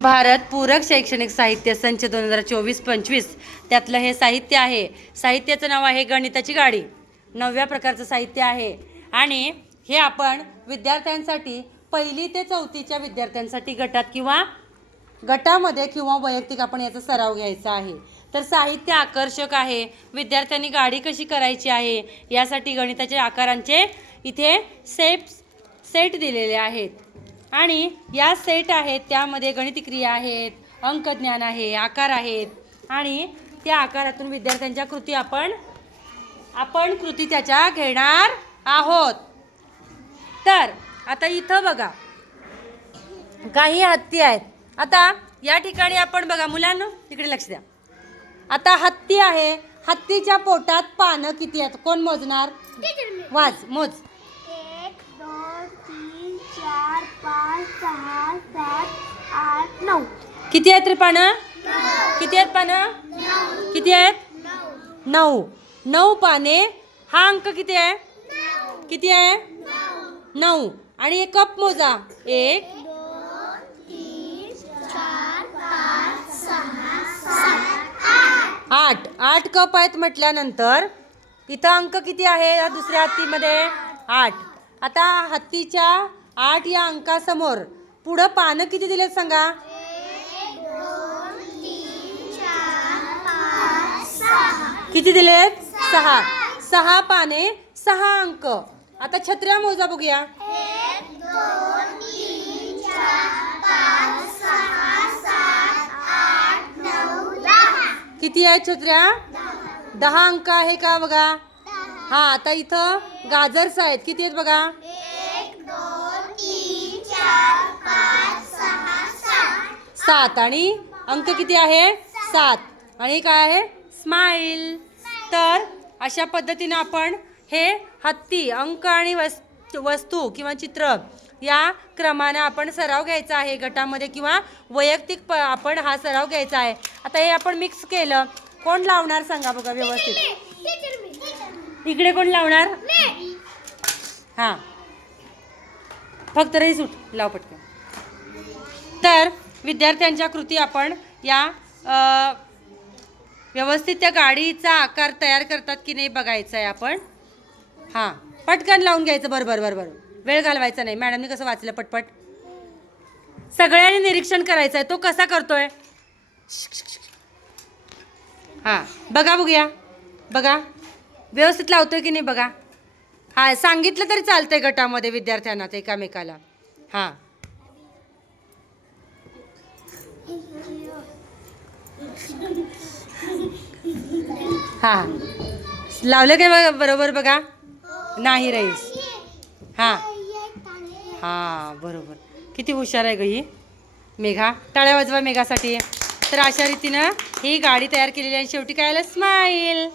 भारत पूरक शैक्षणिक साहित्य संच दोन हजार चोवीस पंचवीस. त्यातलं हे साहित्य आहे. साहित्याचं नाव आहे गणिताची गाडी. नवव्या प्रकारचं साहित्य आहे. आणि हे आपण विद्यार्थ्यांसाठी पहिली ते चौथीच्या विद्यार्थ्यांसाठी गटात किंवा गटामध्ये किंवा वैयक्तिक आपण याचा सराव घ्यायचा आहे. तर साहित्य आकर्षक आहे. विद्यार्थ्यांनी गाडी कशी करायची आहे? यासाठी गणिताच्या आकारांचे इथे सेप्स सेट दिलेले आहेत. आणि या सेट आहेत त्यामध्ये गणित क्रिया आहेत अंकज्ञान आहे आकार आहेत. आणि त्या आकारातून विद्यार्थ्यांच्या कृती आपण आपण कृती त्याच्या घेणार आहोत. तर आता इथं बघा. काही हत्ती आहेत. आता या ठिकाणी आपण बघा मुलांना तिकडे लक्ष द्या. आता हत्ती आहे. हत्तीच्या पोटात पानं किती आहेत? कोण मोजणार? वाज मोज एक दोन तीन चार पाच सहा सात आठ नऊ. किती आहेत रे पानं? किती आहेत पानं? किती आहेत? नऊ. नऊ पाने. हा अंक किती आहे? किती आहे? नऊ. आणि एक कप मोजा. एक. आठ. आठ कप आहेत म्हटल्यानंतर इथं अंक किती आहे या दुसऱ्या हत्तीमध्ये? आठ. आता हत्तीच्या आठ या अंकासमोर. पुढं पानं किती दिलेत सांगा? किती दिलेत? सहा. सहा पाने सहा अंक. आता छत्र्या मोजा बघूया. किती आहेत छत्र्या? दहा अंक आहे का बघा? हा आता इथं गाजर्स आहेत. किती आहेत बघा? सात. आणि अंक किती आहे? सात. आणि काय आहे? स्माईल. तर अशा पद्धतीनं आपण हे हत्ती अंक आणि वस् वस्तू किंवा चित्र या क्रमाने आपण सराव घ्यायचा आहे गटामध्ये किंवा वैयक्तिक प आपण हा सराव घ्यायचा आहे. आता हे आपण मिक्स केलं. कोण लावणार सांगा बघा व्यवस्थित. इकडे कोण लावणार? हां. फक्त रही सूट लाव पटकन. तर विद्यार्थ्यांच्या कृती आपण या व्यवस्थित त्या गाडीचा आकार तयार करतात की नाही बघायचं आहे आपण. हां पटकन लावून घ्यायचं. बरं बरं बरं बरं. वेळ घालवायचा नाही. मॅडमने कसं वाचलं पटपट? सगळ्यांनी निरीक्षण करायचं आहे तो कसा करतोय? हां बघा बघूया. बघा. व्यवस्थित लावतोय की नाही बघा? हां सांगितलं तरी चालतंय गटामध्ये विद्यार्थ्यांना ते एकामेकाला. हां. हां. लावलं काय बघा बरोबर बघा? नाही रईस हां. हां बरोबर. किती हुशार आहे ग ही. मेघा टाळ्या वाजवा मेघासाठी. तर अशा रीतीनं ही गाडी तयार केलेली आहे शेवटी काय आलं? स्माईल.